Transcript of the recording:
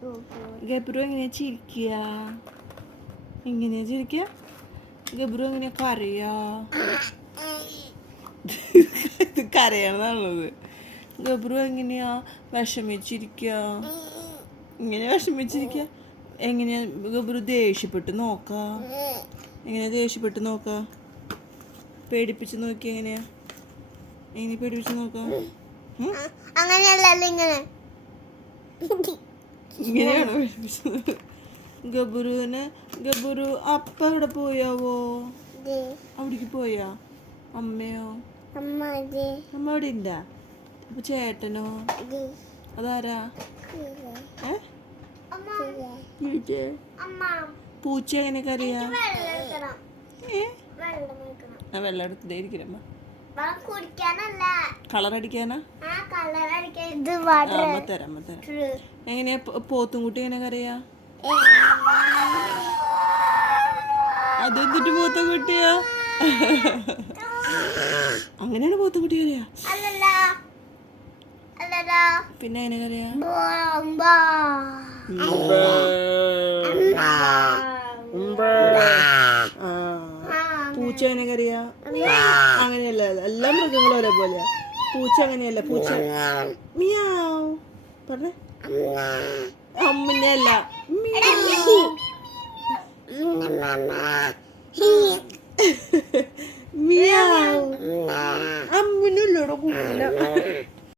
ഗബ്രു എങ്ങനെയാ ചിരിക്കുക? എങ്ങനെയാ ചിരിക്കുക? ഗബ്രു എങ്ങനെയാ കരയാ? ഇത് കരയണമെന്നുള്ളത്. ഗബ്രു എങ്ങനെയാ വിഷമിച്ചിരിക്കുക? ഇങ്ങനെയാ വിഷമിച്ചിരിക്കുക? എങ്ങനെയാ ഗബ്രു ദേഷ്യപ്പെട്ട് നോക്ക? എങ്ങനെയാ ദേഷ്യപ്പെട്ട് നോക്ക? പേടിപ്പിച്ച് നോക്കി എങ്ങനെയാ? എങ്ങനെ പേടിപ്പിച്ച് നോക്ക? ഇങ്ങനെയാണോ പേടിപ്പിച്ചത്? ഗബ്രു അപ്പ എവിടെ പോയാവോ? അവിടേക്ക് പോയാ? അമ്മയോ? അമ്മ അവിടെ ഇണ്ടാ? അപ്പൊ ചേട്ടനോ? അതാരാ? പൂച്ച എങ്ങനെയൊക്കെ അറിയാം? വെള്ളം എടുത്തേ ഇരിക്കണമ്മ. കളർ അടിക്കാനാ? തരാം. എങ്ങനെയാ പോത്തുംകുട്ടി എങ്ങനെ അറിയാ? അതെന്തിട്ട് പോത്തുംകുട്ടിയാ? അങ്ങനെയാണ് പോത്തുംകുട്ടി അറിയാ? പിന്നെ എങ്ങനെ അറിയാ? പൂച്ച എങ്ങനെ അറിയാ? അങ്ങനെയല്ല, എല്ലാ മൃഗങ്ങളും ഒരേപോലെയാ. പൂച്ച അങ്ങനെയല്ല. പൂച്ച മിയാവ് പറഞ്ഞേ. അമ്മനല്ല, മിയാവ്. അമ്മനല്ലോടോ കൂട്ടില്ല.